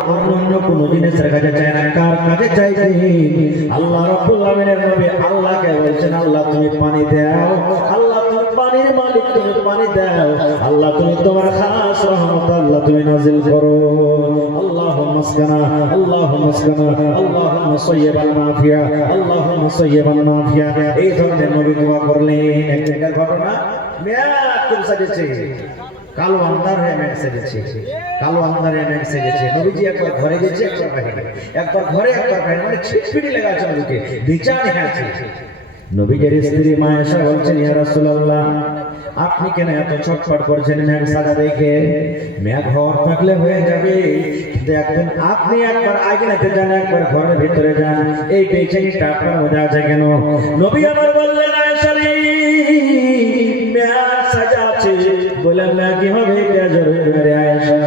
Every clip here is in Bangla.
অন্য কোন জিনিসের কাছে চায় না, কার কাছে চাইছে? আল্লাহ রাব্বুল আলামিনের নবী আল্লাহকে বলছেন, আল্লাহ তুমি পানি দাও, আল্লাহ তুমি পানির মালিক, তুমি পানি দাও, আল্লাহ তুমি তোমার খাস রহমত আল্লাহ তুমি নাজিল করো। আল্লাহুম্মা আসকানা, আল্লাহুম্মা আসকানা, আল্লাহুম্মা সাইয়্যিবান নাফিয়া, আল্লাহুম্মা সাইয়্যিবান নাফিয়া। এই ধরনের নবী দোয়া করলেন। এক জায়গার ঘটনা, মেয়াদ খুব সাজেছে, কালো আন্ধার হয়ে মেঘ সেজেছে, কালো আন্ধারে মেঘ সেজেছে। নবীজি একবার ঘরে গেছে, একবার বাইরে, একবার ঘরে একবার বাইরে, মানে ছিটপিটি লেগে আছে নবীকে, বিচানে আছে। নবীজির স্ত্রী মা আয়েশা বলছেন, ইয়া রাসূলুল্লাহ, আপনি কেন এত ছটফট করছেন মেঘ সাজা দেখে? মেঘ হওয়ার থাকলে হয়ে যাবে, কিন্তু একদিন আপনি একবার আগে যান, একবার ঘরের ভিতরে যান, এই বেচেনিটা আপনার মধ্যে আছে কেন? নবী আমার বললেন, আয়েশা রে, মেঘ সাজা আছে বলে মেঘই হবে, বেজর হইবে আয়েশা।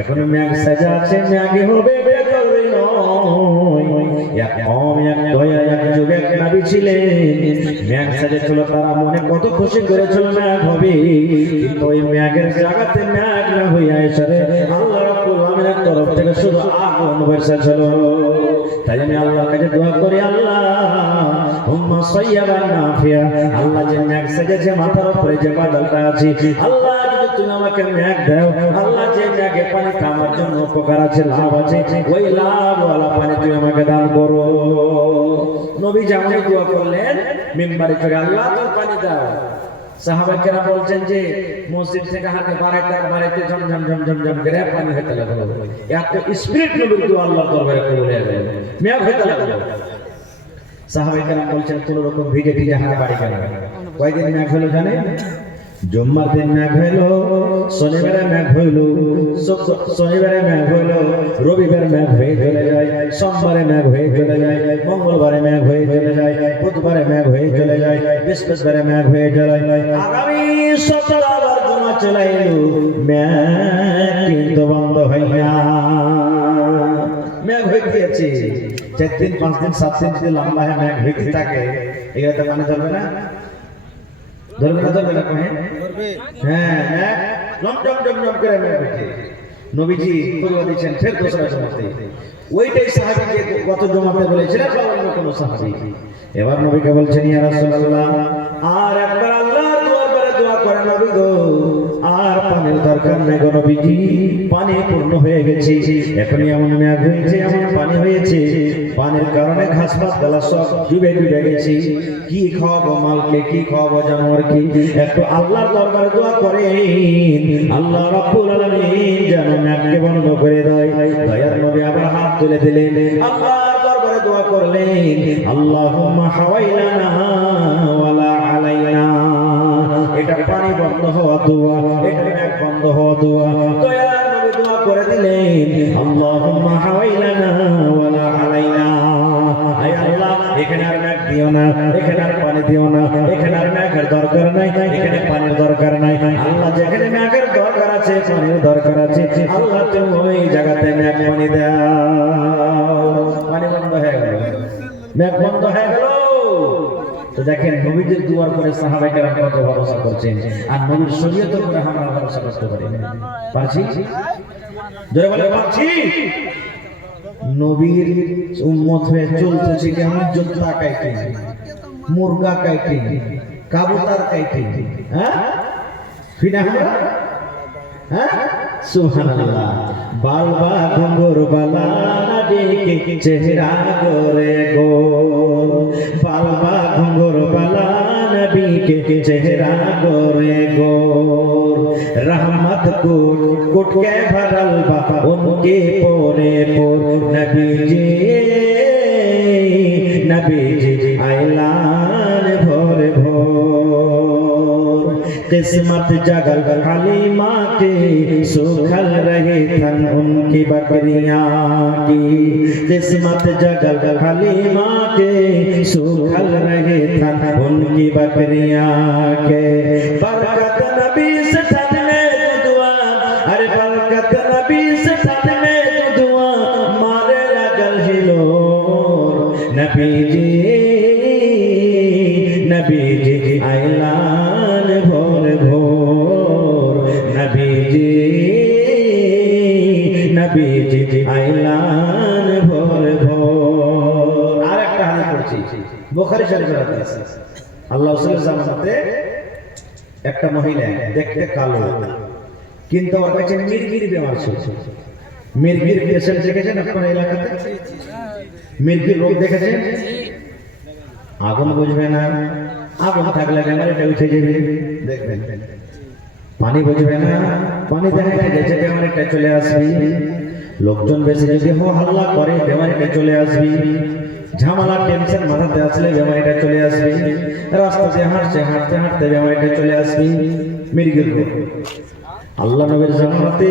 এখন মেঘ সাজা আছে, মেঘই হবে, বেজর নয়। এক কম, এক দয়া, এক যুগে এক নবী ছিলেন, মেঘ সাজেছিল, তারা মনে কত খুশি করেছিল মেঘ হবে, কিন্তু ওই মেঘের জায়গাতে মেঘ না হয়ে আয়েশা রে আল্লাহ রাব্বুল আলামিনের তরফ থেকে শুধু আগুন বর্ষাছিল। তাই আমি আল্লাহর কাছে দোয়া করি, আল্লাহুম্মা সাইয়্যিবান নাফিয়া, আল্লাহ যে মেঘ সাজেছে মাথার উপরে যে বাদলটা আছে, আল্লাহ যদি তুমি আমাকে মেঘ দাও, আল্লাহ যে মেঘে পানি আমার জন্য উপকার আছে, লাভ আছে, ওই লাভওয়ালা পানি তুমি আমাকে দান করো। নবী যেমন দোয়া করলেন, মিম্বারে চড়ে আল্লাহ তোর পানি দাও। সাহাবায়ে কেরাম বলছেন যে মসজিদ থেকে হাতে বাড়াইতে ঝমঝম ঝমঝম ঝম করে পানি হতে লাগলো। এত স্পিরিট নবীর দোয়া আল্লাহর দরবারে কবুল হয়ে গেল, মেঘ হতে লাগলো। সাহাবায়ে কেরাম বলছেন, কোন রকম ভিজে ভিজে হাতে বাড়ি গেল। কয়দিন মেঘ হলো জানে? জুম্মার দিন মেঘ হইল, শনিবারে মেঘ হইল, শনিবারে মেঘ হইল, রবিবার মেঘ হয়ে চলে যায়, সোমবারে মেঘ হয়ে চলে যায়, মঙ্গলবারে মেঘ হয়ে চলে যায়, বুধবারে মেঘ হয়ে চলে যায়, বৃহস্পতিবারে মেঘ হয়ে চলে যায়। আগামী সপ্তাহে আবার জমা চলে এলো, মেঘ কিন্তু বন্ধ হয় না। মেঘ হয়ে গিয়েছে 4 দিন 5 দিন 7 দিন যদি লম্বা হয় মেঘ হইতে থাকে, এগুলো মানে ধরবে না, ধরবে না, ধরবে না, হ্যাঁ, জমজম জমজম করে মেঘ হচ্ছে। নবীজি খুতবা দিচ্ছেন, ফের দোসরা জমাতে, ওইটাই সাহাবীকে কত জমাতে বলেছিলেন বা অন্য কোনো সাহাবী। এবার নবীকে বলছেন, ইয়া রাসূলুল্লাহ, আর একবার আল্লাহর দরবারে দোয়া করে নবী গো, আর পানির দরকার নেই গো নবীজি, পানি পূর্ণ হয়ে গেছে, এখন এমন মেঘ হয়েছে, এমন পানি হয়েছে, পানির কারণে ঘাস পাতলা সব ডুবে ডুবে গেছে, কি খাওয়াবো মালকে, কি খাওয়াবো জানোয়ারকে? একটু আল্লাহর দরবারে দোয়া করেন, আল্লাহ রাব্বুল আলামিন যেন মেঘকে বন্ধ করে দেয়। দয়ার নবী আবার হাত তুলে দিলেন, আল্লাহর দরবারে দোয়া করলেন, আল্লাহুম্মা হাওয়াইলানা ওয়ালা আলাইনা। এটা পানি বন্ধ হওয়া দোয়া, এটা মেঘ বন্ধ হওয়া দোয়া। দয়ার নবী দোয়া করে দিলেন, আল্লাহুম্মা হাওয়াইলানা ওয়ালা আলাইনা। আয় আল্লাহ, এখানে আর মেঘ দিও না, এখানে আর পানি দিও না, এখানে আর মেঘের দরকার নাই, এখানে পানির দরকার নাই। আল্লাহ যেখানে মেঘের দরকার আছে, পানির দরকার আছে, আল্লাহ তুমি ওই জায়গাতে মেঘ পানি দাও। পানি বন্ধ হয়ে গেল, মেঘ বন্ধ হয়ে গেল। তো দেখেন নবীদের দুয়ার করে সাহাবায়ে কেরাম কত ভরসা করছেন, আর নবীর শরীয়তের উপরে আমরা ভরসা করতে পারি না। পারছি? জোরে বলে পারছি? নবীর উম্মত হয়ে চলতেছি কেমন? জুতা কাইতে, মুরগা কাইতে, কাবুতর কাইতে, হ্যাঁ ফিনা, হ্যাঁ সুবহানাল্লাহ। বালবা ঘুঙ্গুর বালা নবীকে চেহারা গোরে গো, বালবা ঘুঙ্গুর বালা নবীকে চেহারা গোরে गो रहमत कुट के भरल बा उनके पोरे पोर नबी जी ऐलान भोर भोर किस्मत जगल हलीमा के सुखल रहे थन उनकी बकरियां की किस्मत जगल हलीमा के सुखल रहे थन उनकी बकरियां के बरकत नबी से थन में दुआ अरे बरकत नबी से थन में दुआ मारे लगल हिलो नबी जी ऐलान भोर भोर नबी जी আইলান ভোর ভোর। আর একটা হাদিস পড়ছি, বুখারী শরীফের হাদিস। আল্লাহ রাসূলের জামানাতে একটা মহিলা দেখতে কালো, কিন্তু ওর কাছে মির্গির বেমার ছিল। মির্গির পেশেন্ট দেখেছেন আপনার এলাকাতে? মির্গির রোগ দেখেছেন? আগুন বুঝবে না, আগুন থাকলে বেমারিটা উঠে যাবে, দেখবেন। পানি বুঝবে না, পানি দেখা গেছে বেমারিটা চলে আসবে। লোকজন বেশি যদি হো হাল্লা করে বেমারিটা চলে আসবে। ঝামেলা টেনশন মাথাতে আসলে বেমারিটা চলে আসবে। রাস্তা দিয়ে হাঁটতে হাঁটতে হাঁটতে বেমারিটা চলে আসবে। মির্গির রোগ। আল্লাহ নবীর জামানাতে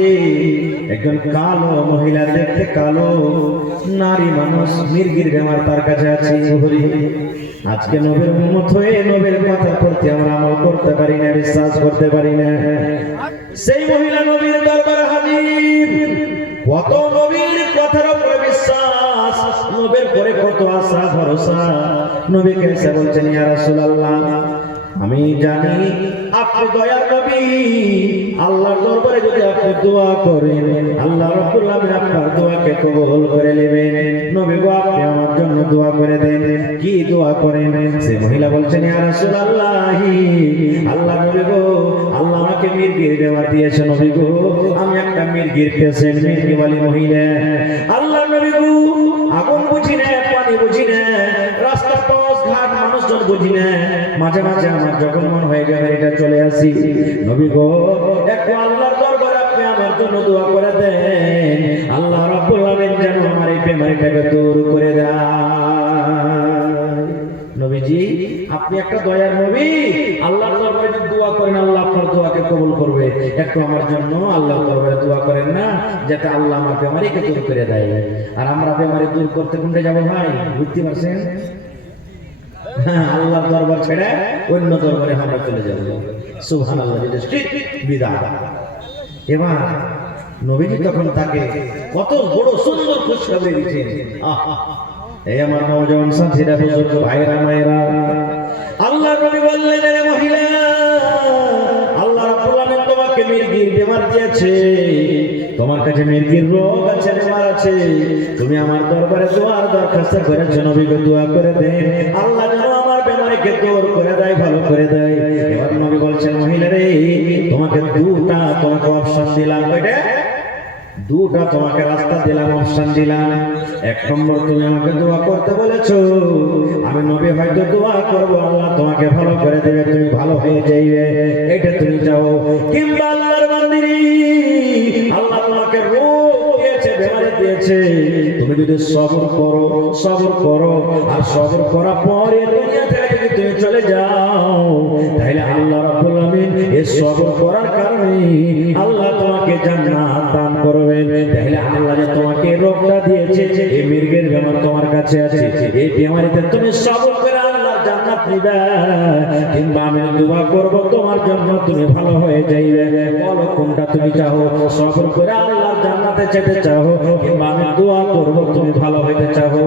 একজন কালো মহিলা, দেখতে কালো নারী মানুষ, মির্গির বেমার তার কাছে আছে। আজকে নবীর উম্মত হয়ে নবীর কথা প্রতি আমরা আমল করতে পারি না, বিশ্বাস করতে পারি না। সেই মহিলা নবীর দরবারে হাজির। কত নবীর কথার উপরে বিশ্বাস, নবীর পরে কত আশা ভরসা। নবীকে এসে বলছেন, ইয়া রাসূলুল্লাহ, আমি জানি আপনি দয়ার নবী। আল্লাহর দরবারে যদি আপনি দোয়া করেন, আল্লাহ রাব্বুল আলামিন আপনার দোয়াকে কবুল করে নেবেন। নবী গো, আপনি আমার জন্য দোয়া করে দেন। কি দোয়া করেন? সে মহিলা বলছেন, ইয়া রাসূলুল্লাহ, আল্লাহ নবী গো, আল্লাহ আমাকে মির্গির বেমার দিয়েছে নবী গো। আমি একটা মির্গির পেশেন্ট, মির্গিওয়ালি মহিলা। আল্লাহ নবী গো, আগুন বুঝি না, পানি বুঝি না, রাস্তা পথ ঘাট মানুষজন বুঝি না। মাঝে মাঝে আমার যখন মন হয়ে যাবে এটা চলে আসি। নবী গো, একটু আল্লাহর দরবারে আপনি আমার জন্য দোয়া করে দেন, আল্লাহ রাব্বুল আলামিন যেন আমার এই বেমারিটাকে দূর করে দেয়। নবীজি, আপনি একটা দয়ার নবী, আল্লাহর দরবারে দোয়া করেন, আল্লাহ আপনার দোয়াকে কবুল করবে। একটু আমার জন্য আল্লাহর দরবারে দোয়া করেন না, যাতে আল্লাহ আমার বেমারিকে দূর করে দেয়। আর আমরা বেমারি দূর করতে কোনটা যাবো ভাই, বুঝতে পারছেন? আল্লাহর দরবার ছেড়ে অন্য দরবারে আমরা চলে যাব। সুবহানাল্লাহ, বিদআত। এবার নবীজি তখন তাকে কত বড় সুন্দর খুশখবরি দিয়েছেন। এই আমার নওজওয়ান সাথীরা, বুজুর্গ ভাইরা মায়েরা, আল্লাহ নবী বললেন, রে মহিলা, আল্লাহ রাব্বুল আলামিন তোমাকে মির্গির বেমার দিয়েছে, তোমার কাছে মির্গির রোগ আছে, বেমার আছে। তুমি আমার দরবারে দোয়ার দরখাস্ত করেছো, নবী গো দোয়া করে দেন, আল্লাহ যেন আমার বেমারিকে দূর করে দেয়, ভালো করে দেয়। এবার নবী বলছেন, মহিলা রে, তোমাকে তোমাকে অপশন দিলাম, দুটা তোমাকে রাস্তা দিলাম, অপশন দিলাম। এক নম্বর, তুমি আমাকে দোয়া করতে বলেছো, আমি নবী হয়তো দোয়া করবো, আল্লাহ তোমাকে ভালো করে দেবে, তুমি ভালো হয়ে যাইবে, এটা তুমি চাও। কিংবা আল্লাহর বান্দিরি, আল্লাহ তোমাকে রোগ দিয়েছে, বেমারি দিয়েছে, তুমি যদি সবর করো, আর সবর করার পরে দুনিয়া থেকে যদি তুমি চলে যাও, তাহলে আল্লাহ রাব্বুল আলামিন এই সবর করার কারণে আল্লাহ তোমাকে জান্নাত দান করবেন। তাহলে আল্লাহ যে তোমাকে রোগটা দিয়েছে, এই মির্গের বেমার তোমার কাছে আছে, এই বেমারিতে তুমি সবর করে আল্লাহর জান্নাত নিবে। কিংবা আমি দোয়া করব তোমার জন্য, তুমি ভালো হয়ে যাইবে। বলো কোনটা তুমি চাও? সবর করে আল্লাহর জান্নাতে যেতে চাও, কিংবা আমি দোয়া করব তুমি ভালো হইতে চাও?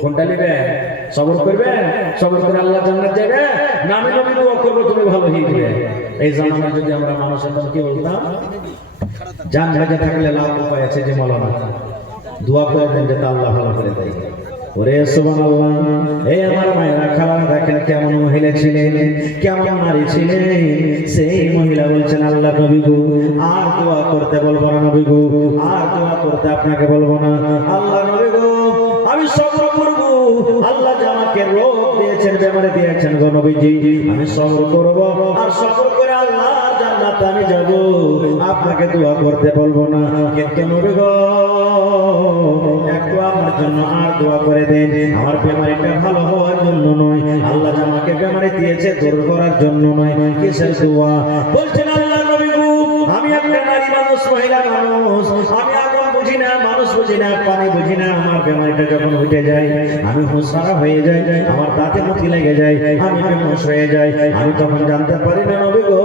কোনটা নিবে? সবর করবে, সবর করে আল্লাহ জান্নাত যাবে, না আমি নবী দোয়া করব তুমি ভালো হয়ে যাবে? এই জামানায় যদি আমরা মানুষের কি বলতাম, জান ভাগে থাকলে লাভ উপায় আছে, যে মৌলানা দোয়া করে দেন যাতে আল্লাহ ভালো করে দেয়। ওরে সুবহানাল্লাহ। এই আমার মায়েরা, খালারা, দেখেন কেমন মহিলা ছিলেন, কেমন নারী ছিলেন। সেই মহিলা বলছেন, আল্লাহ নবী গো, আর দোয়া করতে বলবো না নবী গো, আর দোয়া করতে আপনাকে বলবো না। আল্লাহ নবী গো, আমি সবর করব, আল্লাহ যে আমাকে রোগ দিয়েছেন, বেমারি দিয়েছেন গো নবীজি, আমি সবর করব, আর সবর করে আল্লাহ জান্নাতে আমি যাব, আপনাকে দোয়া করতে বলবো না। কিন্তু নবী গো, একটু আমার জন্য আর দোয়া করে দেন, আমার বেমারিটা ভালো হওয়ার জন্য নয়, আল্লাহ যে আমাকে বেমারি দিয়েছে দূর করার জন্য নয়। কিসের দোয়া? বলছেন, আল্লাহ নবী গো, আমি একটা নারী মানুষ, মহিলা মানুষ, আমি আগুন বুঝি না, মানুষ বুঝি না, পানি বুঝি না। আমার বেমারিটা যখন উঠে যায়, আমি হুঁশহারা হয়ে যাই, আমার দাঁতে মুখি লেগে যায়, আমি বেহুঁশ হয়ে যাই। আমি তখন জানতে পারি না নবী গো,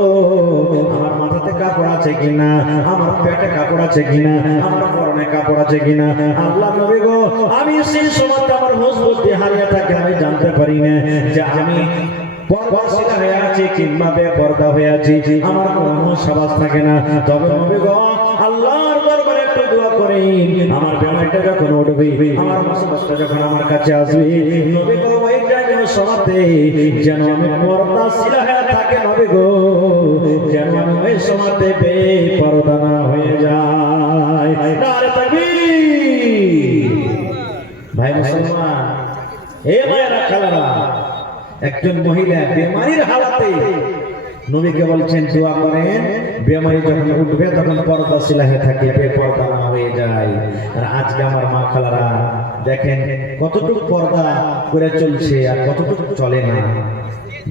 আমার মাথাতে কাপড় আছে কিনা, আমার পেটে কাপড় আছে কিনা, আমার পরনে কাপড় আছে কিনা। আল্লাহ নবী গো, আমি সেই সময় আমার হুঁশ বুদ্ধি হারিয়ে থাকে, আমি জানতে পারি না যে আমি পর্দাশীলা হয়ে আছি কিংবা বেপর্দা হয়ে আছি, আমার কোনো হুঁশ আওয়াজ থাকে না। তবে নবী গো, আল্লাহর দরবারে একটু দোয়া করেন আমার বেমারিটা যখন উঠবে আমার মুসিবতটা যখন আমার কাছে আসবে নবী গো ওই টাইমে সমাতে যেন আমি পর্দা সিলাহে থাকে নবী গো যেন আমি ওই সমাতে বেপরদা না হয়ে যায় নারে তাকবীর ভাই মুসলমান এ মায়েরা খালারা একজন মহিলা বেমারির হালাতে নবীকে বলছেন দোয়া করেন বেমারি যখন উঠবে তখন পর্দা সিলাহে থাকে বেপরদা না হয়ে যায় আর আজকে আমার মা খালারা দেখেন কতটুকু পর্দা করে চলছে আর কতটুকু চলে না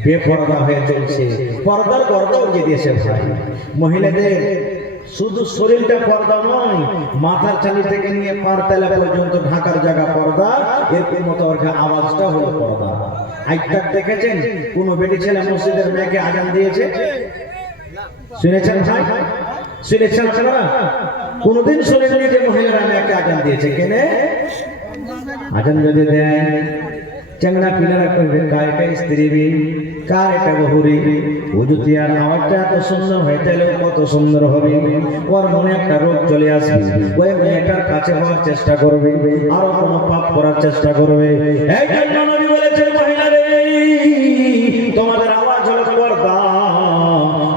বেপরদা হয়ে চলছে পর্দার পর্দা উঠিয়ে দিয়েছে ভাই মহিলাদের শুধু শরীরটা পর্দা নয় মাথার চালি থেকে নিয়ে পার তেলা পর্যন্ত ঢাকার জায়গা পর্দা এর মতো আওয়াজটা হলো পর্দা আজকাল দেখেছেন কোন বেটি ছেলে মসজিদের মেয়েকে আজান দিয়েছে শুনেছেন ভাই শুনেছেন আপনারা কোনদিন শুনেননি যে মহিলারা মেয়েকে আজান দিয়েছে কেনে আজান যদি দেয় চেংড়া পিলারা করবে কার এটা স্ত্রী কার এটা বহুরি ও যদি আর আওয়াজটা এত সুন্দর হয় তাহলে কত সুন্দর হবে ওর মনে একটা রোগ চলে আসবে ওই মেয়েটার কাছে হওয়ার চেষ্টা করবে আরো কোনো পাপ করার চেষ্টা করবে এই জন্য নবী বলেছেন মহিলারে তোমাদের আওয়াজ হলো পর্দা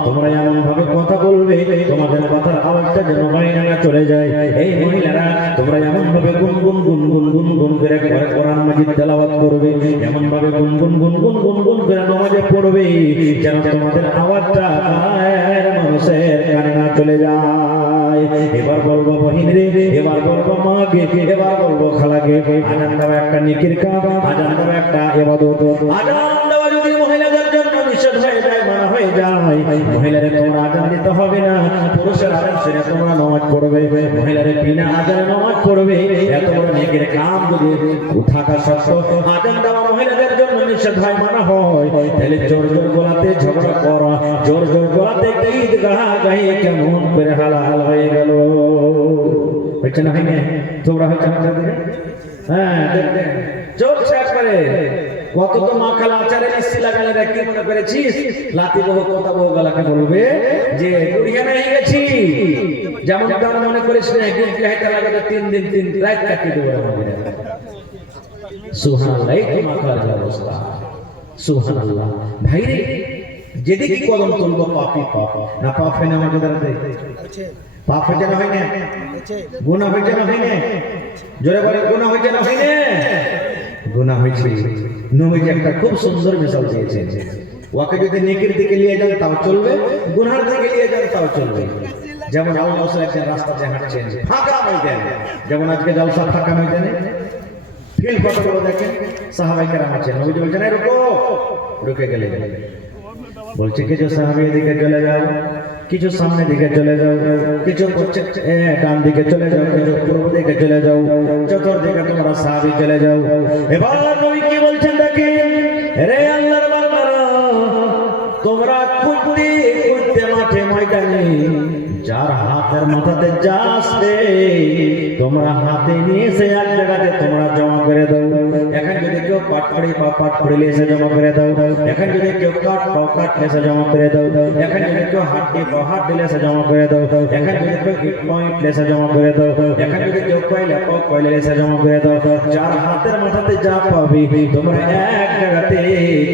তোমরা এমন ভাবে কথা বলবে তোমাদের কথার আওয়াজটা যেন বাইরে না চলে যায় এই মহিলারা তোমরা এমন ভাবে গুনগুন গুনগুন গুনগুন করে কোরআন মাজিদ তেলাওয়াত করবে এমন ভাবে গুনগুন গুনগুন গুনগুন করে নামাজে পড়বে যেন তোমাদের আওয়াজটা বাইরের মানুষের কানে না চলে যায় এবার বলবো বহিন রে এবার বলবো মাকে এবার বলবো খালাকে আজান দেওয়া একটা নেকির কাজ আজান দেওয়া একটা ইবাদত আজান দেওয়া যদি মহিলাদের জন্য নিষেধ হয়ে যায় মানা হয়ে যায় মহিলারে তোমরা আজান দিতে হবে না পুরুষের আজান শুনে তোমরা নামাজ পড়বে মহিলারে বিনা আজানে নামাজ পড়বে এত বড় নেকির কাজ যদি থাকা সত্ত্বেও আজান দেওয়া মহিলাদের জন্য নিষেধ হয় মানা হয় তাহলে জোর জোর গলাতে ঝগড়া করা জোর জোর গলাতে গীত গাই কেমন করে হালাল হয়ে গেল হচ্ছে না হয় না তোমরা হচ্ছে আমাদের হ্যাঁ দেখবেন চলছে একবারে কত তো মা খালা আচারে ইস্তি লাগালে কি মনে করেছিস লাতি বহু কথা বহু গলাকে বলবে যে বুড়িয়া হয়ে গেছি যেমন তেমন মনে করিস না একদিন হাইতে লাগাতে 3 দিন 3 রাত কাটিয়ে দেবো আমাদের সুবহানাল্লাহ এই তো মা খালার অবস্থা সুবহানাল্লাহ ভাই রে যেদিকে কদম তুলবো পাপই পাপ না পাপ হয় না আমাদের দ্বারাতে পাপ হইতে না হয় না গুনাহ হইতে না হয় না জোরে বলে গুনাহ হইতে না হয় না গুনাহ হয়েছে নবীজি একটা খুব সুন্দর মিশাল দিয়েছেন ওকে যদি নেকির দিকে নিয়ে যান তাও চলবে গুনার দিকে নিয়ে যান তাও চলবে যেমন আল্লাহ রাসূল একটা রাস্তাতে হাঁটছেন ফাঁকা ময়দান যেমন আজকে জলসা ফাঁকা ময়দানে ফিল কতগুলো দেখেন সাহাবায়ে কেরাম আছেন নবীজি বলছেন এই রুকো রুকে গেলে বলছে কিছু সাহাবী এদিকে চলে যাও কিছু সামনে দিকে চলে যাও কিছু ডান দিকে চলে যাও কিছু পূর্ব দিকে চলে যাও চতুর্দিকে তোমরা সাহাবী চলে যাও এবার নবী কি বলছেন দেখেন রে আল্লাহর বান্দারা তোমরা খুঁজতে খুঁজতে মাঠে ময়দানে যার হাতের মাথাতে যা আসবে তোমরা হাতে নিয়ে এসে এক জায়গাতে তোমরা জমা করে দাও এখন যদি কেউ পাটখড়ি বা পাটখড়ি এসে জমা করে দাও এখন যদি কেউ কাঠ বা কাঠ এসে জমা করে দাও এখন যদি কেউ হাড্ডি বা হাড্ডি এসে জমা করে দাও এখন যদি কেউ ইট পয়েন্ট এসে জমা করে দাও এখন যদি কেউ কয়লা বা কয়লা এসে জমা করে দাও যার হাতের মাথাতে যা পাবে তোমরা এক জায়গাতে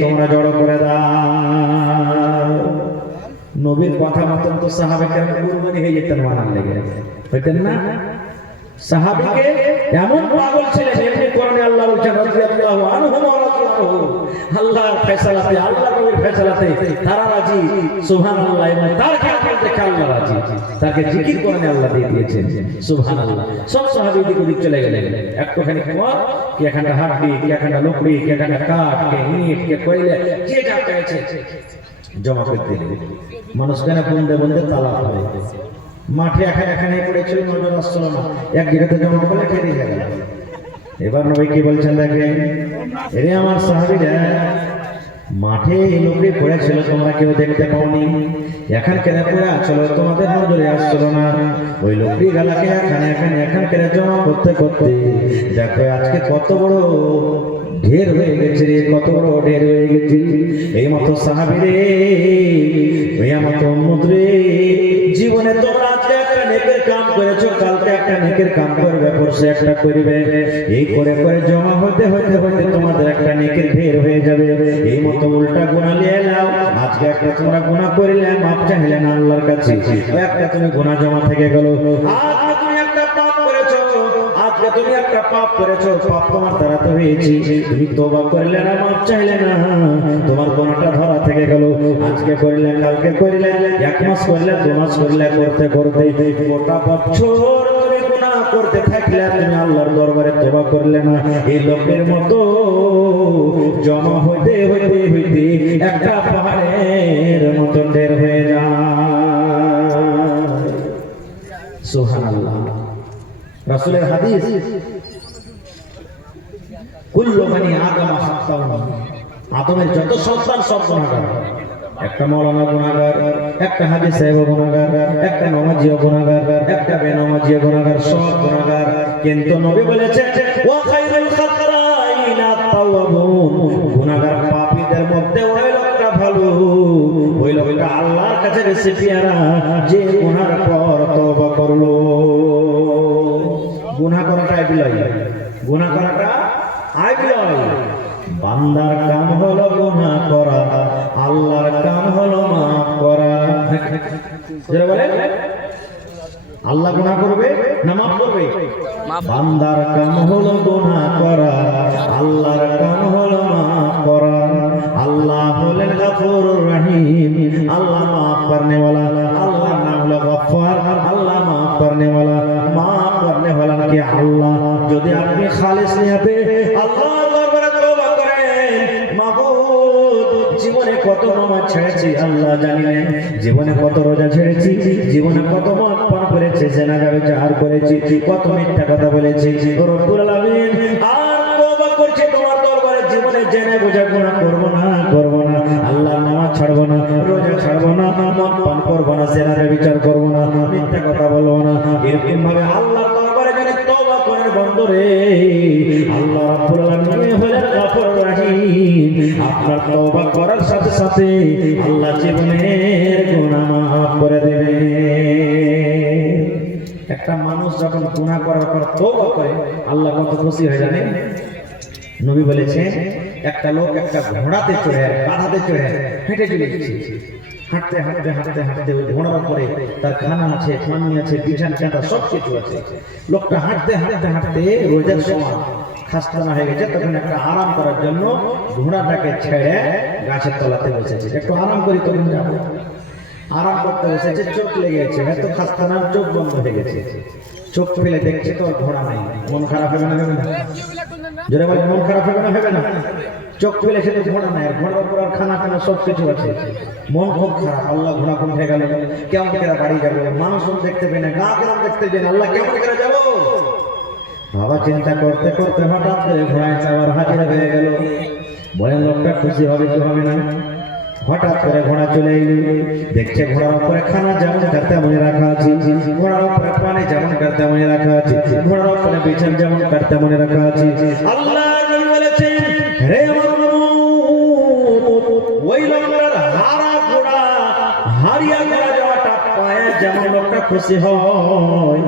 তোমরা জড়ো করে দাও নবীর কথা মতন তো সাহাবে কেরাম কুরবানি হয়ে যেতেন মানার লেগে হইতেন না সাহাবীকে এমন পাগল ছিলেন এমনি কোরআনে আল্লাহ বলছেন রাদিয়াল্লাহু আনহুম ওয়া রাদিয়াল্লাহু আল্লাহর ফয়সালাতে আল্লাহ নবীর ফয়সালাতে তারা রাজি সুবহানাল্লাহ এবং তার কাছে দেখে আল্লাহ রাজি তাকে জিকির কোরআনে আল্লাহ দিয়ে দিয়েছেন সুবহানাল্লাহ সব সাহাবী দিকে দিক চলে গেলেন একটুখানি খাওয়া কি এখানটা হাড্ডি কি এখানটা লকড়ি কি এখানটা কাঠ কি ইট কি কয়লা যে যা পেয়েছে জমা করে দিলেন মানুষ কেন বন্ধে বন্ধে তালা পড়ে মাঠে এখানে পড়েছিল নজর আসছিল না এক জায়গাতে জমা করলে ঠেরে গেল এবার নবী কি বলছেন দেখেন এরে আমার সাহাবীরা মাঠে লোকে পড়েছিল তোমরা কেউ দেখতে পাওনি এখন কেন পড়ে আসলো তোমাদের নজরে আসছিল না ওই লোকটি গালাকে এখন কেন জমা করতে করতে দেখো আজকে কত বড় ঢের হয়ে গেছে রে কত বড় ঢের হয়ে গেছে এই মতো সাহাবী রে ওই মতো উম্মত রে জীবনে তোমরা আজকে একটা নেকের কাম করেছো কালকে একটা নেকির কাম করবে, পরশু একটা করবে, এই করে করে জমা হতে হতে হতে তোমাদের একটা নেকির ঢের হয়ে যাবে। এই মতো উল্টা গুনাহ নিয়ে নাও। আজকে একটা তোমরা গুনাহ করিলে, মাপ চাইলে না আল্লাহর কাছে, একটা তুমি গুনাহ জমা থেকে গেল। আজকে তুমি একটা পাপ করেছো, আজকে তুমি একটা পাপ করেছো, পাপ তোমার দ্বারা তো হয়েছে, তুমি তওবা করলে না, মাপ চাইলে না, তোমার গুনাহটা ধরা থেকে গেল। আজকে করিলে, কালকে করিলে, এক মাস করিলে, 2 মাস করিলে, করতে করতে গোটা বছর তুমি গুনাহ করতে থাকলে, তুমি আল্লাহর দরবারে তওবা করলে না, এই লোকের মতো জমা হইতে হইতে হইতে একটা পাহাড়ের মতো ঢের হয়ে যায়। সুবহানাল্লাহ। রাসূলের হাদিস, কুল্লু বানি আদম খাতাউন, আদমের যত সন্তান সব গুনাহগার। একটা মাওলানা গুনাহগার, একটা হাজী সাহেব গুনাহগার, একটা নামাজি গুনাহগার, একটা বেনামাজি গুনাহগার, সব গুনাহগার। কিন্তু নবী বলেছেন ওয়া খায়রুল খাতাইনা তাওয়াবুন, গুনাহগার পাপীদের মধ্যে ওই লোকটা ভালো, ওই লোকটা আল্লাহর কাছে বেশি পেয়ারা যে গুনার পর তওবা করলো। গুনাহ করাটা আইবিলয়, গুনাহ করাটা আইবিলয়। বান্দার কাম হলো গুনাহ করা, আল্লাহর কাম হলো মাফ করা। যারা বলে আল্লাহ গুনাহ করবে না মাফ করবে? বান্দার কাম হলো গুনাহ করা, আল্লাহর কাম হলো মাফ করা। আল্লাহ হলেন গফুরুর রহিম, আল্লাহ মাফ করনে वाला, আল্লাহর নাম হলো গফফার, আল্লাহ মাফ করনে वाला। মাফ করনে वाला কি আল্লাহ। যদি আপনি খালিস নিয়তে আল্লাহর দরবারে তওবা করেন, মাবুদ জীবনে কত নামাজ ছেড়েছি আল্লাহ জানেন, জীবনে কত রোজা ছেড়েছি, জীবনে কত মদ পান করেছি, জেনা ব্যভিচার করেছি, কত মিথ্যা কথা বলেছি, রব্বুল আলামিন আর তওবা করছি তোমার দরবারে, জীবনে জেনা বোঝা গুনাহ করব না, করব না, আল্লাহর নামাজ ছাড়ব না, রোজা ছাড়ব না, মদ পান করব না, জেনা ব্যভিচার করব না, মিথ্যা কথা বলবো না। এরকম ভাবে আল্লাহর দরবারে গেলে তওবা করার বন্ধরে আল্লাহ রাব্বুল আলামিন হলেন গফুর রহিম। আপনার তওবা করার সাথে সাথে আল্লাহ জীবনের গুনাহ মাফ করে দেবে। একটা মানুষ যখন গুনাহ করার পর তওবা করে আল্লাহ কত খুশি হয়ে জানেন? নবী বলেছেন একটা লোক একটা ঘোড়াতে চড়ে, গাধাতে চড়ে হেঁটে চলেছে, হাঁটতে হাঁটতে হাঁটতে হাঁটতে ওই ঘোড়ার উপরে তার খানা আছে, পানি আছে, বিছান চাঁদা সব কিছু আছে। লোকটা হাঁটতে হাঁটতে হাঁটতে রোজার সময় খাস্তানা হয়ে গেছে, তখন একটা আরাম করার জন্য ঘোড়াটাকে ছেড়ে গাছের তলাতে বসেছে, একটু আরাম করি তখন যাবো। আরাম করতে বসেছে, চোখ লেগে গেছে, এত খাস্তানার চোখ বন্ধ হয়ে গেছে। চোখ ফেলে দেখছে তো ঘোড়া নাই। মন খারাপ হবে না? হবে না? জোরে বলে মন খারাপ হবে না? হবে না? চোখ ফেলে সে তো ঘোড়া নাই, ঘোড়ার উপর আর খানা খানা সব কিছু আছে। মন খুব খারাপ, আল্লাহ ঘোড়া কোন হয়ে গেল, কেমন করে বাড়ি যাবো, মানুষ দেখতে পেয়ে না, গা গ্রাম দেখতে পেয়ে না, আল্লাহ কেমন করে যাবো। বাবা চিন্তা করতে করতে হঠাৎ করে ঘোড়ায় চাওয়ার হাজিরা হয়ে গেল। বলেন লোকটা খুশি হবে কি হবে না? হঠাৎ করে ঘোড়া চলে এলো, দেখছে ঘোড়ার উপরে খানা যেমন তেমনই রাখা আছে, ঘোড়ার উপরে পানি যেমন তেমনই রাখা আছে, ঘোড়ার উপরে বিছান যেমন তেমনই রাখা আছে। আল্লাহ নবী বলেছেন হে আমার ওই লোকটার হারা ঘোড়া, হারিয়া ঘোড়া যাওয়াটা পায় যেমন লোকটা খুশি হয়।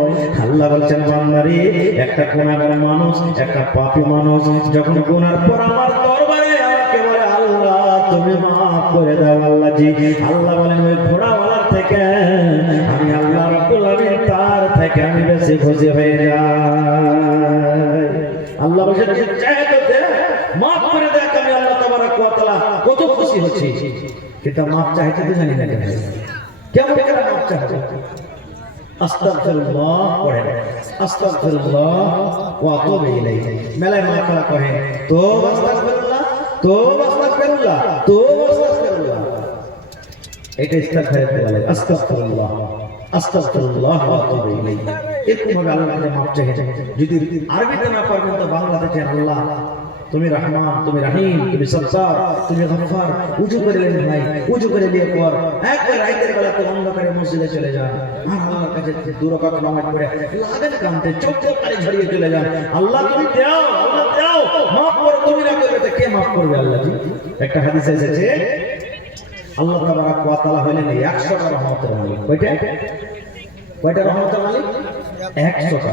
আল্লাহ বলছেন বান্দারে, একটা গুনাহগার মানুষ, একটা পাপী মানুষ যখন গুনার পর আমার দরবারে আমাকে বলে আল্লাহ তুমি মাফ করে দাও আল্লাহ জি, আল্লাহ বলেন ওই ঘোড়াওয়ালার থেকে আমি আল্লাহ রাব্বুল আলামিন তার থেকে আমি বেশি খুশি হয়ে যাই। আল্লাহ বলেন চাইতে মাফ করে দেখ, আমি আল্লাহ তাবারক ওয়া তাআলা কত খুশি হচ্ছি। কিন্তু মাফ চাইতে তো জানি না কেমন করে মাফ চাইতে। আস্তাগফিরুল্লাহ পড়েন, আস্তাগফিরুল্লাহ ওয়া আতুবু ইলাইহি। মেলায় মাফা কহেন তো আস্তাগফিরুল্লাহ, তো আস্তাগফিরুল্লাহ, তো আস্তাগফিরুল্লাহ। এটা ইস্তিগফার বলে, আস্তাগফিরুল্লাহ, আস্তাগফিরুল্লাহ ওয়া আতুবু ইলাইহি। এরকম ভাবে আল্লাহর কাছে মাফ চাইতে। যদি আরবিতে না পারবেন তো বাংলাতে আল্লাহ তুমি রহমান, তুমি রহিম, তুমি সত্তার, তুমি গফফার। উজু করে নেন ভাই, উজু করে নিয়ে পর একবার রাতের বেলা তো অন্ধকারে মসজিদে চলে যান, আর আল্লাহর কাছে দুই রাকাত নামাজ পড়ে লাগেন কাঁদতে, চোখ চোখ পানি ঝরিয়ে চলে যান। আল্লাহ তুমি দাও, আল্লাহ দাও, মাফ করো। তুমি না করবে তো কে মাফ করবে? আল্লাহ জি। একটা হাদিসে এসেছে আল্লাহ তাবারক ওয়া তাআলা হলেন 100টা রহমতের মালিক। কয়টা? কয়টা রহমতের মালিক? 100টা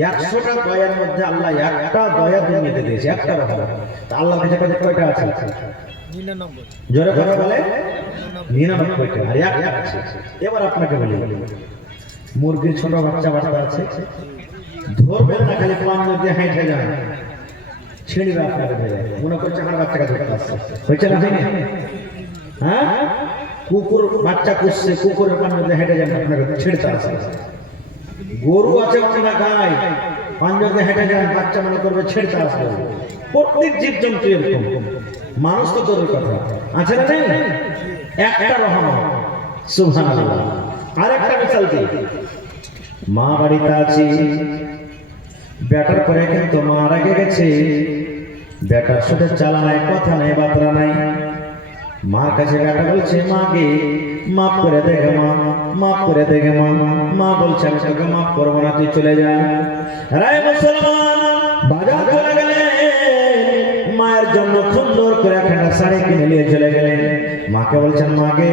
100টা দয়ার মধ্যে আল্লাহ একটা দয়া দুনিয়াতে দিয়েছে, একটা রহমত। তা আল্লাহর কাছে কয়টা আছে? 99। জোরে কথা বলে 99টা, আর একটা আছে। এবার আপনাকে বলি, মুরগির ছোট বাচ্চা আছে, ধরবেন না, খালি পান দিয়ে হাইটে যান, ছেড়িবে আপনাকে ধরে, মনে করছে আমার বাচ্চাকে ধরতে আসছে, হয়েছে না হয়নি? হ্যাঁ, কুকুর বাচ্চা পুষছে, কুকুরের পান দিয়ে হেঁটে যান, আপনাকে ছেড়তে আসছে। গরু আছে আপনার গায়ে, পান দিয়ে হেঁটে যান, বাচ্চা মনে করবে ছেড়তে আসবে। প্রত্যেক জীবজন্তু এরকম, মানুষ তো দূরের কথা, আছে না নেই? একটা রহমত, সুবহানাল্লাহ। আরেকটা মিসাল কি, মা বাড়িতে আছি, বেটার করে কিন্তু মা রেগে গেছে, বেটার সাথে চালানায় কথা নাই, বাতরা নাই। মার কাছে বেটা বলছে, মাকে মাফ করে দেখে মা, মাফ করে দেখে মা। মা বলছে, আমি তোকে মাফ করবো না, তুই চলে যা। রায় মুসলমান বাজার চলে গেলেন, মায়ের জন্য সুন্দর করে একটা শাড়ি কিনে নিয়ে চলে গেলেন। মাকে বলছেন, মাকে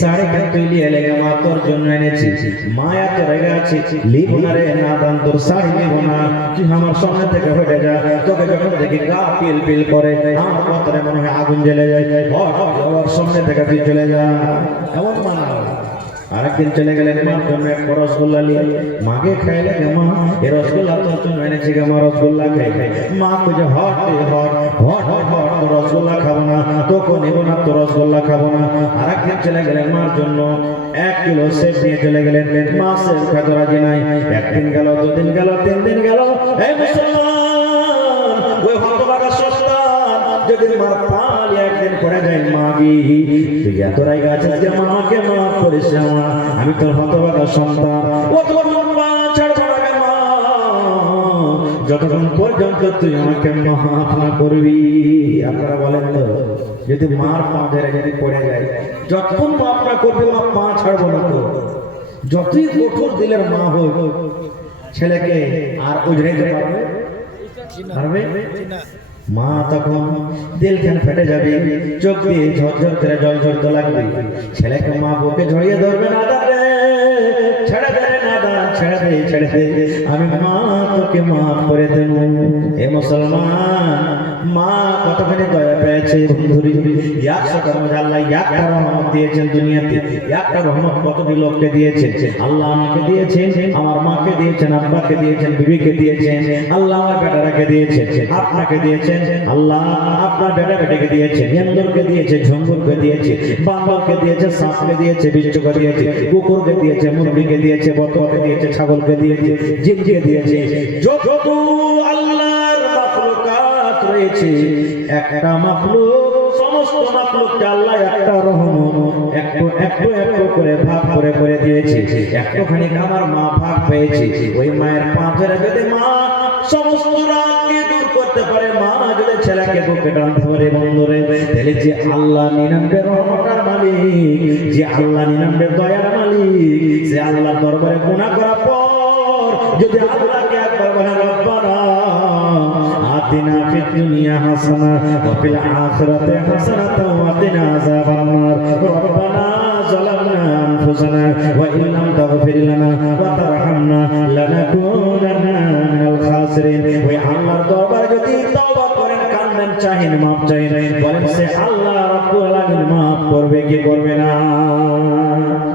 শাড়ি তুই নিয়ে লেগে, মা তোর জন্য এনেছি। মা এত রেগে আছে, লিব না রে, না দান, তোর শাড়ি নিব না, তুই আমার সামনে থেকে হেঁটে যা। তোকে যখন দেখি গা পিল পিল করে, আমার কথারে মনে হয় আগুন জ্বলে যায়, ওর সামনে থেকে তুই চলে যা। এমন মানা। আরেকদিন চলে গেলেন, মার জন্য এক রসগোল্লা নিয়ে, মাকে খাইলে গে, মা এ রসগোল্লা তোর জন্য এনেছি গে, মা রসগোল্লা খাই। মা খুঁজে হট হট হট হট, তো রসগোল্লা খাবো না, তোকে নেব না, তো রসগোল্লা খাবো না। আরেকদিন চলে গেলেন, মার জন্য 1 কিলো সেব নিয়ে চলে গেলেন, মা সেব খেতে রাজি নাই। একদিন গেল, 2 দিন গেল, 3 দিন গেল। এই মুসলমান, ওই হতভাগা সস্তা যদি মার পাল একদিন পড়ে যায়, মাগি তুই এত রাই গাছ আজকে মাকে মাফ করিস না, আমি তোর হতভাগা সন্তান, ও তোর মা ছাড়বো না মা, যতক্ষণ পর্যন্ত তুই আমাকে মাফ না করবি। আপনারা বলেন তো, যদি মার পা ধরে যদি পড়ে যায়, যতক্ষণ মাফ না করবে, মা পা ছাড়বো না তো। যতই কঠোর দিলের মা হোক, ছেলেকে আর উজড়াইতে পারবে? পারবে? মা তখন দিলখান ফেটে যাবে, চোখ দিয়ে ঝরঝর করে জল ঝরতে লাগবে। ছেলেকে মা বুকে জড়িয়ে ধরবে, না দাঁড়ে ছেড়ে দে, না দাঁড় ছেড়ে দে, ছেড়ে দে, আমি মা তোকে মাফ করে দেব। এ মুসলমান, মা কতখানি দয়া পেয়েছে বন্ধুরি। 100টার মধ্যে আল্লাহ একটা রহমত দিয়েছেন দুনিয়াতে। একটা রহমত কতটি লোককে দিয়েছেন? আল্লাহ আমাকে দিয়েছেন, আমার মাকে দিয়েছেন, আব্বাকে দিয়েছেন, বিবিকে দিয়েছেন, আল্লাহ আমার বেটারাকে দিয়েছেন, আপনাকে দিয়েছেন, আল্লাহ আপনার বেটা বেটিকে দিয়েছেন, ইন্দুরকে দিয়েছে, ঝঙ্গুরকে দিয়েছে, বান্দরকে দিয়েছে, সাপকে দিয়েছে, বিচ্ছুকে দিয়েছে, কুকুরকে দিয়েছে, মুরগিকে দিয়েছে, বতকে দিয়েছে, ছাগলকে দিয়েছে, জিনকে দিয়েছে। যত আল্লাহর মাখলুকাত রয়েছে, একটা মাখলুক, সমস্ত মাখলুককে আল্লাহ একটা রহমত একটু একটু একটু করে ভাগ করে করে দিয়েছে। একটুখানি আমার মা ভাগ পেয়েছে, ওই মায়ের পা ধরে যদি মা সমস্ত রাগকে দূর করতে পারে, মা যদি ছেলেকে বুকে টানতে পারে, বন্ধুরে, তাহলে যে আল্লাহ 99 রহমতের মালিক, যে আল্লাহ 99 দয়ার মালিক, যে আল্লাহর দরবারে গুনাহ করার পর যদি আল্লাহকে একবার বলে, রব্বানা আতিনা ফিদ দুনিয়া হাসানা ওয়া ফিল আখিরাতি হাসানাতাও ওয়া কিনা আযাবান্নার, রব্বানা যালামনা আনফুসানা ওয়া ইন লাম তাগফির লানা ওয়া তারহামনা লানাকুনান্না মিনাল খাসিরিন। ওই আল্লাহর দরবারে যদি তওবা করেন, কান্দেন, চাহেন, মাফ চাহেন, বলেন সে আল্লাহ রাব্বুল আলামিন মাফ করবে কি করবে না?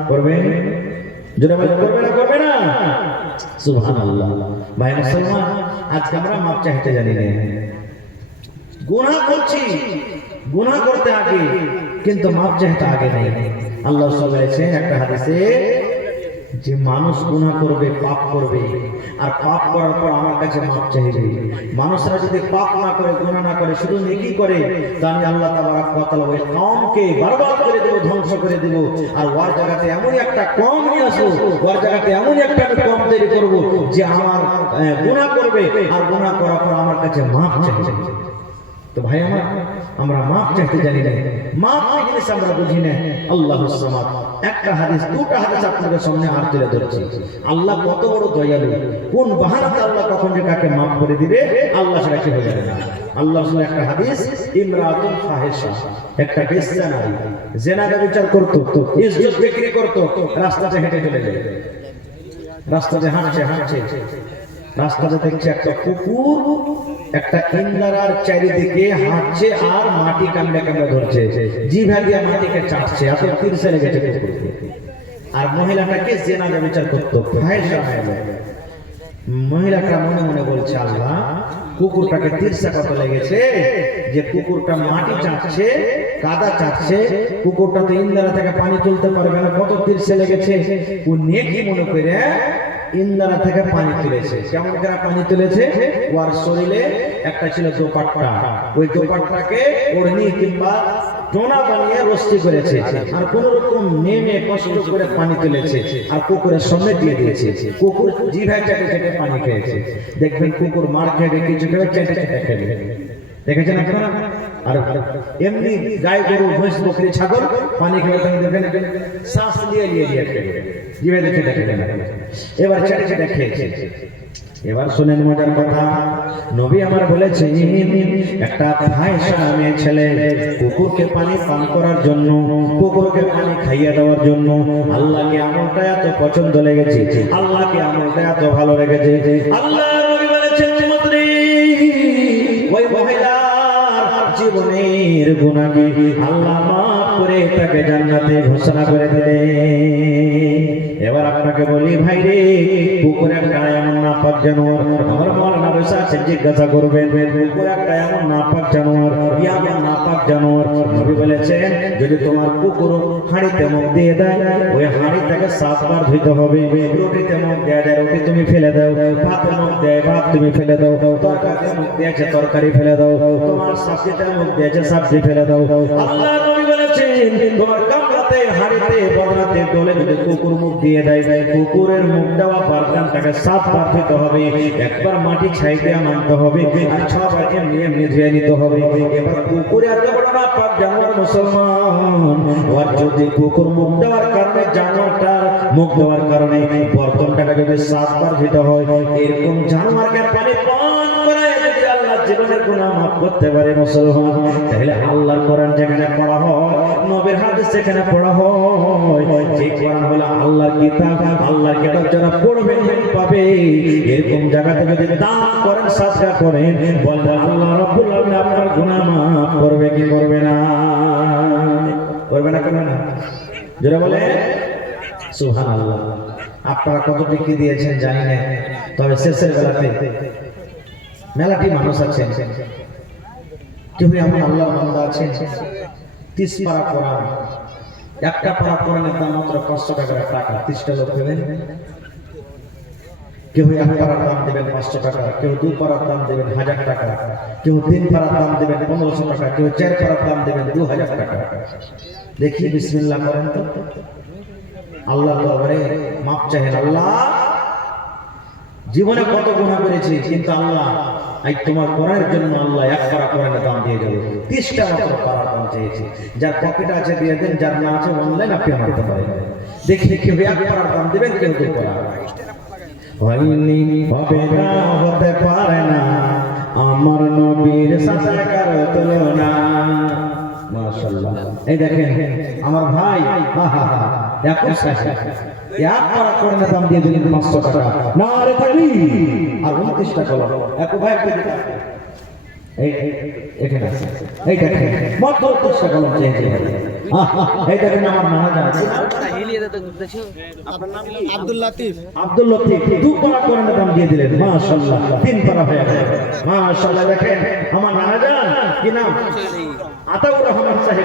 করবে? যারা বলে করবে না, করবে না? সুবহানাল্লাহ। ভাই মুসলমান, আজকে আমরা মাপ চাইতে জানি না, গুনাহ করছি, গুনাহ করতে আগে, কিন্তু মাপ চাইতে আগে নাই। আল্লাহ বলেছেন একটা হাদিসে, যে মানুষ গুনাহ করবে, পাপ করবে, আর পাপ করার পর আমার কাছে মাপ চাইবে। মানুষরা যদি পাপ না করে, গুনাহ না করে, শুধু নেকি করে, তা আমি আল্লাহ তাবারক ওয়া তাআলা ওই কওমকে বরবাদ করে দেব, ধ্বংস করে দেব। আর ওর জায়গাতে এমন একটা কওম নিয়ে আসবো, ওর জায়গাতে এমন একটা কওম তৈরি করব, যে আমার গুনাহ করবে, আর গুনাহ করার পর আমার কাছে মাপ চাইবে। তো ভাই আমার, আমরা মাপ চাইতে জানি না, মাপ জিনিস আমরা বুঝি না। আল্লাহুস সামাদ, একটা হাদিস, দুটো হাদিস আপনাদের সামনে আর তুলে ধরছি। আল্লাহ কত বড় দয়ালু, কোন বাহানাতে আল্লাহ কখন যে কাকে মাফ করে দিবে, আল্লাহ সেটা কি হয়ে যাবে না। আল্লাহ রাসূলের একটা হাদিস, ইমরাতুন ফাহিশা, একটা বেশ্যা নারী জেনার বিচার করতো, ইজ্জত বিক্রি করতো, রাস্তাতে হেঁটে চলে যায়। রাস্তাতে হাঁটছে রাস্তাতে দেখছে একটা কুকুর একটা ইন্দারার চারিদিকে হাঁটছে আর মাটি কামড়ে কামড়ে ধরছে, জিভা দিয়ে মাটিকে চাটছে, এত তিরছে লেগেছে কুকুরকে। আর মহিলাটাকে জেনা বিচার করতো, ফাহিশা হয়ে যায়। মহিলাটা মনে মনে বলছে, আল্লাহ কুকুরটাকে তিরছা কত লেগেছে যে কুকুরটা মাটি চাটছে, কাদা চাটছে, কুকুরটা তো ইন্দারা থেকে পানি তুলতে পারবে না, কত তিরছে লেগেছে। ও নেকি মনে করে ইন্দারা থেকে পানি তুলেছে। কেমন করে পানি তুলেছে? ওর শরীরে একটা ছিল দোপাট্টা, ওই দোপাট্টাকে ওড়নি কিংবা টোনা বানিয়ে রস্তি করেছে, আর কোন রকম নেমে কষ্ট করে পানি তুলেছে, আর কুকুরের সামনে দিয়ে দিয়েছে। কুকুর জিভে চেটে চেটে পানি খেয়েছে। দেখবেন কুকুর মার খেয়ে কিছু খেয়ে চেটে চেটে খেয়ে, দেখেছেন আপনারা? আর এমনি গাই গরু ভৈঁস বকরি ছাগল পানি খেয়ে দেখবেন শ্বাস নিয়ে নিয়ে নিয়ে খেয়ে জিভে দেখে দেখে এবার চেটে চেটে খেয়েছে। এবার শুনেন মজার কথা, নবী আমার বলেছে একটা ফাহিশা মেয়ে ছেলে কুকুরকে পানি পান করার জন্য, কুকুরকে পানি খাইয়ে দেওয়ার জন্য আল্লাহকে আমলটা এত পছন্দ লেগেছে, আল্লাহকে আমলটা এত ভালো লেগেছে। আল্লাহ নবী বলেছেন ওই মহিলার জীবনের গুনাহকে আল্লাহ মাফ করে তাকে জান্নাতে ঘোষণা করে দিলেন। এবার আপনাকে বলি ভাই রে, কুকুরের গায়ে এমন নাপাক জানোয়ার, আমার মাওলানা বসে আছেন জিজ্ঞাসা করবেন কুকুর একটা এমন নাপাক জানোয়ার, এমন নাপাক জানোয়ার। নবী বলেছেন যদি তোমার কুকুর হাঁড়িতে মুখ দিয়ে দেয়, ওই হাঁড়ি থেকে 7 বার ধুইতে হবে। রুটিতে মুখ দেয়, রুটি তুমি ফেলে দাও, ভাতে মুখ দেয়, ভাত তুমি ফেলে দাও, তরকারিতে মুখ দিয়েছে, তরকারি ফেলে দাও, তোমার সবজিতে মুখ দিয়েছে, সবজি ফেলে দাও। আল্লাহ নবী বলেছেন তোমার গামলাতে, হাঁড়িতে, বদনাতে, ডলে যদি কুকুর মুখ দিয়ে দেয়, কুকুরের মুখ দেওয়া বারকানটাকে 7 বার ধুতে হবে, একবার মাটি ছাই দিয়ে মানতে হবে, আর 6 বার এমনি এমনি ধুয়ে নিতে হবে। এবার কুকুর এত বড় নাপাক জানোয়ার মুসলমান, আর যদি কুকুর মুখ দেওয়ার কারণে, জানোয়ারটার মুখ দেওয়ার কারণে বর্তনটাকে যদি 7 বার ধুতে হয়, এরকম জানোয়ারকে পানি পান করায় যদি আল্লাহ জীবনের গুনাহ মাফ করতে পারে মুসলমান, তাহলে আল্লাহর কোরআন যেখানে পড়া হয়, নবীর হাদিস যেখানে পড়া হয়, যে কোরআন হলো আল্লাহর কিতাব, আল্লাহর কিতাব যারা পড়বে পাবে। এরকম জায়গাতে যদি দান করেন, সাদকা করেন, বলেন আল্লাহ রাব্বুল আলামিন আপনার গুনাহ মাফ করবে কি করবে না? করবে না, করবে না? যারা বলে সুবহানাল্লাহ। আপনারা কত টিকি দিয়েছেন জানি না, তবে শেষের বেলাতে মেলাটি মানুষ আছেন, কেউ এমন আল্লাহ বান্দা আছেন 30 পারা কোরআন, একটা পারা কোরআনের দাম মাত্র 500 টাকা, 30টা লোক দেবেন। কেউ 1 পারার দাম দেবেন 500 টাকা, কেউ 2 পারার দাম দেবেন 1000 টাকা, কেউ 3 পারার দাম দেবেন 1500 টাকা, কেউ 4 পারার দাম দেবেন 2000 টাকা। দেখি বিসমিল্লাহ করেন তো, আল্লাহ দরবারে মাপ চাহেন। আল্লাহ জীবনে কত গুনাহ করেছি, কিন্তু আল্লাহ আজ তোমার কোরআনের জন্য আল্লাহ 1 পারা কোরআনের দাম দিয়ে দেব। 30টা মাত্র পারার দাম চেয়েছি। যার পকেটে আছে দিয়ে দেন, যার না আছে অনলাইন আপনি মারতে পারেন। দেখি কেউ 1 পারার দাম দেবেন, কেউ 2 পারা। হয়নি, হবে না, হতে পারে না, আমার নবীর সাথে কারো তুলনা। মাশাআল্লাহ। এই দেখেন আমার ভাই, এখন শেষে 1 পারা কোরআনের দাম দিয়ে দিলেন 500 টাকা। নারে তাকবীর। আর 29 টাকা হলো। একো ভাই এই এখানে আছে, এই দেখেন মাত্র 29 টাকা হলো চেয়েছে। এই দেখেন আমার নানা জান, আপনার নাম কি? আব্দুল লতিফ। আব্দুল লতিফ 2 পারা কোরআনের দাম দিয়ে দিলেন। মাশাআল্লাহ, 3 পারা হয়ে গেল। মাশাআল্লাহ। দেখেন আমার নানা জান, কি নাম? আতাউর রহমান সাহেব।